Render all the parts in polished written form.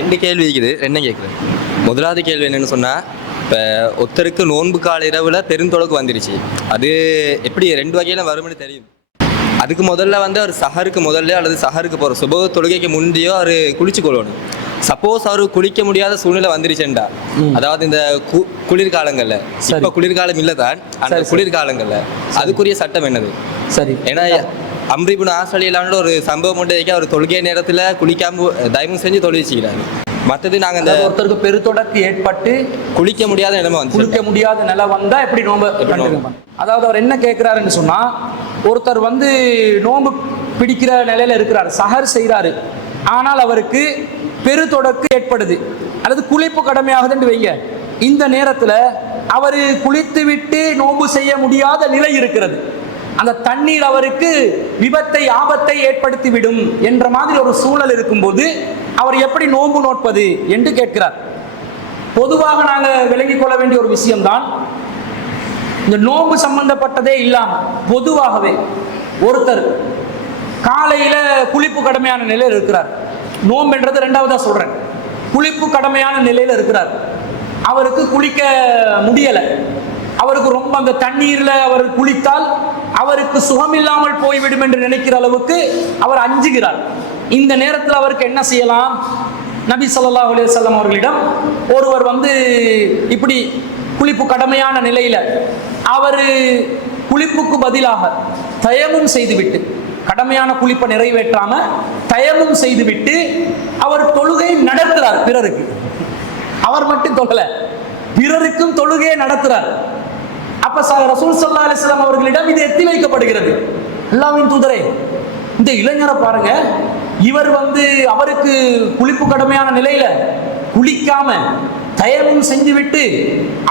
ரெண்டு கேள்வி இருக்குது, ரெண்டும் கேட்குறேன். முதலாவது கேள்வி என்னென்னு சொன்னால், இப்போ ஒருத்தருக்கு நோன்பு கால இரவில் பெருந்தொடக்கு வந்துருச்சு. அது எப்படி ரெண்டு வகையில் வரும்னு தெரியும். அதுக்கு முதல்ல வந்து அவர் சஹருக்கு முதல்ல அல்லது சஹருக்கு போகிற சுப தொழுகைக்கு முந்தையோ அவர் குளிச்சு கொள்ளணும். சப்போஸ் அவர் குளிக்க முடியாத சூழ்நிலை வந்துருச்சுண்டா, அதாவது இந்த குளிர்காலங்களில், இப்போ குளிர்காலம் இல்லை தான், அந்த குளிர்காலங்களில் அதுக்குரிய சட்டம் என்னது? சரி, ஏன்னா அம்ரிபுன் ஆஸ்திரேலியாவில் ஒரு சம்பவம் உண்டு. அவர் தொழுகை நேரத்தில் குளிக்காம தயவு செஞ்சு தொழிற்சிக்கிறாரு. மற்றது நாங்கள் இந்த ஒருத்தருக்கு பெருத்தொடக்கு ஏற்பட்டு குளிக்க முடியாத நிலைமை வந்து குளிக்க முடியாத நிலை வந்தால் எப்படி நோம்பு? அதாவது அவர் என்ன கேட்குறாருன்னு சொன்னால், ஒருத்தர் வந்து நோம்பு பிடிக்கிற நிலையில் இருக்கிறார், சஹர் செய்கிறாரு, ஆனால் அவருக்கு பெருத்தொடக்கு ஏற்படுது அல்லது குளிப்பு கடமையாகுதுன்னு வைங்க. இந்த நேரத்தில் அவர் குளித்து விட்டு நோம்பு செய்ய முடியாத நிலை இருக்கிறது. அந்த தண்ணீர் அவருக்கு விபத்தை ஆபத்தை ஏற்படுத்தி விடும் என்ற மாதிரி ஒரு சூழல் இருக்கும்போது அவர் எப்படி நோன்பு நோட்பது என்று கேட்கிறார். பொதுவாக நாங்கள் விளங்கிக் கொள்ள வேண்டிய ஒரு விஷயம்தான், இந்த நோன்பு சம்பந்தப்பட்டதே இல்லாமல் பொதுவாகவே ஒருத்தர் காலையில குளிப்பு கடமையான நிலையில் இருக்கிறார். நோன்பு என்றது ரெண்டாவதா சொல்றேன். குளிப்பு கடமையான நிலையில் இருக்கிறார், அவருக்கு குளிக்க முடியலை, அவருக்கு ரொம்ப அந்த தண்ணீர்ல அவர் குளித்தால் அவருக்கு சுகமில்லாமல் போய்விடும் என்று நினைக்கிற அளவுக்கு அவர் அஞ்சுகிறார். இந்த நேரத்தில் அவருக்கு என்ன செய்யலாம்? நபி ஸல்லல்லாஹு அலைஹி வஸல்லம் அவர்களிடம் ஒருவர் வந்து இப்படி குளிப்பு கடமையான நிலையில அவர் குளிப்புக்கு பதிலாக தயமும் செய்துவிட்டு, கடமையான குளிப்பை நிறைவேற்றாம தயமும் செய்துவிட்டு அவர் தொழுகை நடத்துறார். பிறருக்கு, அவர் மட்டும் தொழல, பிறருக்கும் தொழுகையை நடத்துறார். அப்ப ரசூல் ஸல்லல்லாஹு அலைஹி வஸல்லம் அவர்களிடம் இது எத்தி வைக்கப்படுகிறது. அல்லாஹ்வின் தூதரே, இந்த இளைஞரை பாருங்க, இவர் வந்து அவருக்கு குளிப்பு கடமையான நிலையில குளிக்காம தயமும் செஞ்சுவிட்டு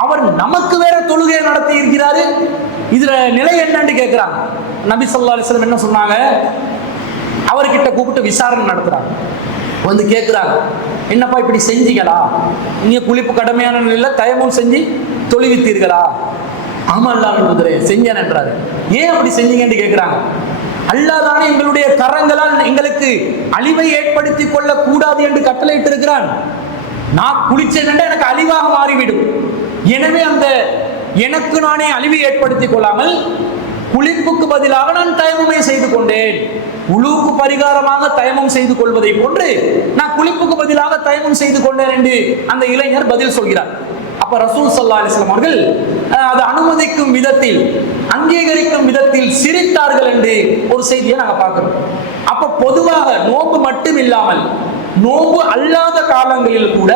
அவர் நமக்கு வேற தொழுகையை நடத்தி இருக்கிறாரு, இதுல நிலை என்னன்னு கேட்கிறாங்க. நபி ஸல்லல்லாஹு அலைஹி வஸல்லம் என்ன சொன்னாங்க? அவர்கிட்ட கூப்பிட்டு விசாரணை நடத்துறாங்க. வந்து கேட்கிறாங்க, என்னப்பா இப்படி செஞ்சீங்களா? நீங்க குளிப்பு கடமையான நிலையில தயமும் செஞ்சு தொழுவித்தீர்களா? ஆமா அல்லாஹ்வின் தூதரே செஞ்சேன் என்றாரு. ஏன் அப்படி செஞ்சீங்கன்னு கேட்கிறாங்க. அல்லாஹ் தானே எங்களுடைய கரங்களால் எங்களுக்கு அழிவை ஏற்படுத்தி கொள்ள கூடாது என்று கட்டளையிட்டு இருக்கிறான். நான் குளிச்சேன் எனக்கு அழிவாக மாறிவிடும், எனவே அந்த எனக்கு நானே அழிவை ஏற்படுத்திக் கொள்ளாமல் குளிப்புக்கு பதிலாக நான் தயமுமே செய்து கொண்டேன். உளுவுக்கு பரிகாரமாக தயமம் செய்து கொள்வதை போன்று நான் குளிப்புக்கு பதிலாக தயமம் செய்து கொண்டேன் என்று அந்த இளைஞர் பதில் சொல்கிறார். அப்ப ரசூல் ஸல்லல்லாஹு அலைஹி வஸல்லம் அவர்கள் அதை அனுமதிக்கும் விதத்தில், அங்கீகரிக்கும் விதத்தில் சிரித்தார்கள் என்று ஒரு செய்தியை நாங்க பார்க்கிறோம். அப்ப பொதுவாக நோன்பு மட்டும் இல்லாமல் நோன்பு அல்லாத காலங்களில் கூட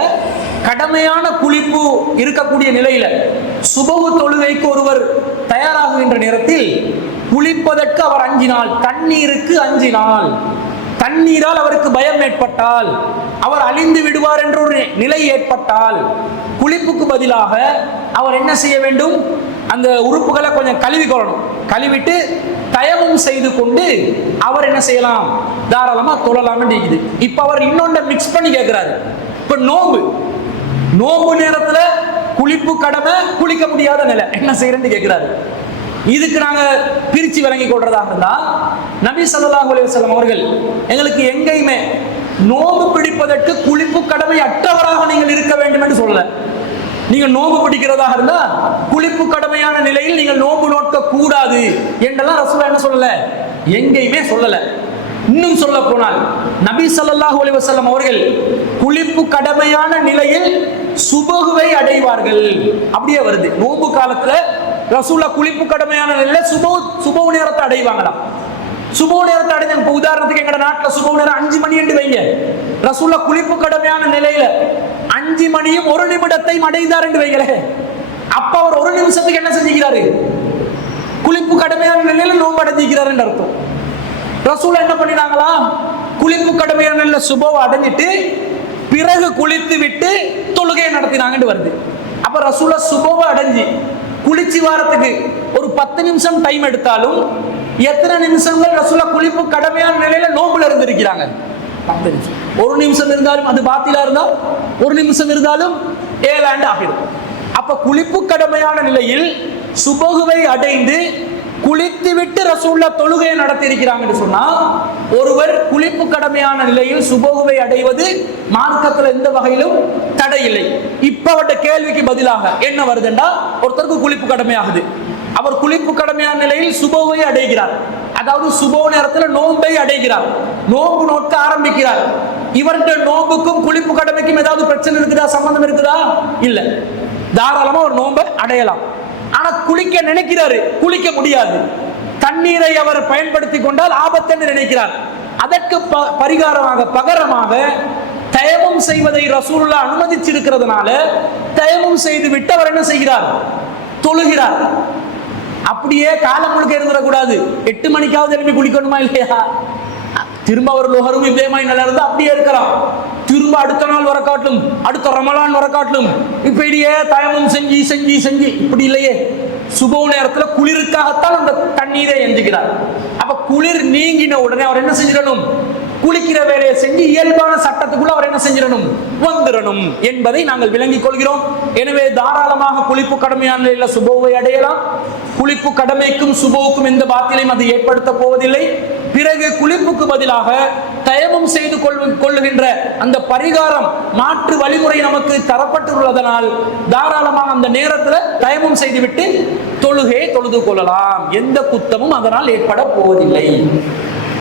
கடமையான குளிப்பு இருக்கக்கூடிய நிலையில சுபஹு தொழுகைக்கு ஒருவர் தயாராகுகின்ற நேரத்தில் குளிப்பதற்கு அவர் அஞ்சினால், தண்ணீருக்கு அஞ்சினால், தண்ணீரால் அவருக்கு பயம் ஏற்பட்டால், அவர் அழிந்து விடுவார் என்ற ஒரு நிலை ஏற்பட்டால் குளிப்புக்கு பதிலாக அவர் என்ன செய்ய வேண்டும்? அந்த உறுப்புகளை கொஞ்சம் கழுவி கொள்ளணும். கழுவிட்டு தயமும் செய்து கொண்டு அவர் என்ன செய்யலாம்? தாராளமா தொழலாம் இருக்குது. இப்ப அவர் இன்னொன்று மிக்ஸ் பண்ணி கேட்கிறாரு. இப்ப நோம்பு நேரத்துல குளிப்பு கடமை, குளிக்க முடியாத நிலை, என்ன செய்யறேன்னு கேட்கிறாரு. இதுக்கு நாங்க பிரிச்சு விளங்கி கொள்றதாக இருந்தா, நபி ஸல்லல்லாஹு அலைஹி வஸல்லம் அவர்கள் எங்களுக்கு எங்கேயுமே நோம்பு பிடிப்பதற்கு குளிப்பு கடமை அற்றவராக நீங்கள் இருக்க வேண்டும் என்று சொல்லல. நீங்க நோம்பு பிடிக்கிறதாக இருந்தா குளிப்பு கடமையான நிலையில் நீங்கள் நோம்பு நோக்க கூடாது என்றெல்லாம் ரசூலுல்லாஹ் என்ன சொல்லல, எங்கேயுமே சொல்லல. இன்னும் சொல்ல போனால் நபி ஸல்லல்லாஹு அலைஹி வஸல்லம் அவர்கள் குளிப்பு கடமையான நிலையில் சுபஹுவை அடைவார்கள். அப்படியே வருது. நோம்பு காலத்துல ரசூலுல்லாஹ் குளிப்பு கடமையான நிலையில சுபஹு நேரத்தை அடைவாங்களாம். சுபஹு நேரத்தை அடைஞ்சாங்க. இப்போ உதாரணத்துக்கு எங்க நாட்டில் சுபஹு நேரம் 5 மணி என்று வைங்க. ரசூலுல்லாஹ் குளிப்பு கடமையான நிலையில 5 மணியும் 1 நிமிடத்தையும் அடைந்தார் என்று வைங்களே. அப்ப அவர் 1 நிமிஷத்துக்கு என்ன செஞ்சுக்கிறாரு? குளிப்பு கடமையான நிலையில நோன்பு அடைஞ்சிக்கிறார் என்று அர்த்தம். ரசூலுல்லாஹ் என்ன பண்ணினாங்களா? குளிப்பு கடமையான நிலையில சுபஹு அடைஞ்சிட்டு பிறகு குளித்து விட்டு தொழுகையை நடத்தினாங்கன்னு வருது. அப்ப ரசூலுல்லாஹ் சுபஹு அடைஞ்சி குளிச்சு வாரத்துக்கு ஒரு 10 நிமிஷம் டைம் எடுத்தாலும் எத்தனை நிமிஷங்கள் ரசூலுல்லாஹ் குளிப்பு கடமையான நிலையில நோன்புல இருந்திருக்கிறாங்க? 10 நிமிஷம். 1 நிமிஷம் இருந்தாலும் அது பாத்திலா இருந்தா 1 நிமிஷம் இருந்தாலும் 7 ஆண்டு ஆகிடும். அப்ப குளிப்பு கடமையான நிலையில் சுபஹுவை அடைந்து குளித்து விட்டு ரசூல்லா தொழுகையை நடத்தி இருக்கிறாங்கன்னு சொன்னா, ஒருவர் குளிப்பு கடமையான நிலையில் சுபோகுவை அடைவது மார்க்கத்துல எந்த வகையிலும் தடை இல்லை. இப்ப அவருடைய கேள்விக்கு பதிலாக என்ன வருதுண்டா, ஒருத்தருக்கு குளிப்பு கடமையாகுது, அவர் குளிப்பு கடமையான நிலையில் சுபோவை அடைகிறார், அதாவது சுபோ நேரத்தில் நோன்பை அடைகிறார், நோன்பு நோக்க ஆரம்பிக்கிறார். இவருடைய நோன்புக்கும் குளிப்பு கடமைக்கும் ஏதாவது பிரச்சனை இருக்குதா, சம்பந்தம் இருக்குதா? இல்ல, தாராளமா ஒரு நோன்பை அடையலாம். ஆனா குளிக்க நினைக்கிறாரு, குளிக்க முடியாது, தண்ணீரை அவர் பயன்படுத்தி கொண்டால் ஆபத்து என்று நினைக்கிறார். அதற்கு பரிகாரமாக பகரமாக தயமம் செய்வதை ரசூலுல்லாஹ் அனுமதிச்சிருக்கிறதுனால தயமம் செய்து விட்டு அவர் என்ன செய்கிறார், தொழுகிறார். அப்படியே காலம் முழுக்க இருந்துடக்கூடாது, 8 மணிக்காவது எழுப்பி குளிக்கணுமா இல்லையா? திரும்ப அவர் லோகரும் இதே மாதிரி நல்லா இருந்தா அப்படியே இருக்கலாம். திரும்ப அடுத்த நாள் வர காட்டும், அடுத்த ரமலான் வர காட்டும், இப்படியே தயமம் செஞ்சு செஞ்சு செஞ்சு இப்படி இல்லையே. சுப நேரத்துல குளிருக்காகத்தான் அந்த தண்ணீரை எஞ்சுகிறார். அப்ப குளிர் நீங்கின உடனே அவர் என்ன செஞ்சிடணும், குளிக்கிற வேலையை செஞ்சு இயல்பான சட்டத்துக்குள்ள அவர் என்ன செஞ்சிடணும், வந்துடணும் என்பதை நாங்கள் விளங்கிக் கொள்கிறோம். எனவே தாராளமாக குளிப்பு கடமையான நிலையில் சுபோவை அடையலாம். குளிப்பு கடமைக்கும் சுபோவுக்கும் எந்த பாத்திலையும் அது ஏற்படுத்த போவதில்லை. பிறகு குளிப்புக்கு பதிலாக தயமம் செய்து கொள்ளுகின்ற அந்த பரிகாரம் மாற்று வழிமுறை நமக்கு தரப்பட்டுள்ளதனால் தாராளமாக அந்த நேரத்தில் தயமம் செய்துவிட்டு தொழுகை தொழுது கொள்ளலாம். எந்த குத்தமும் அதனால் ஏற்பட போவதில்லை.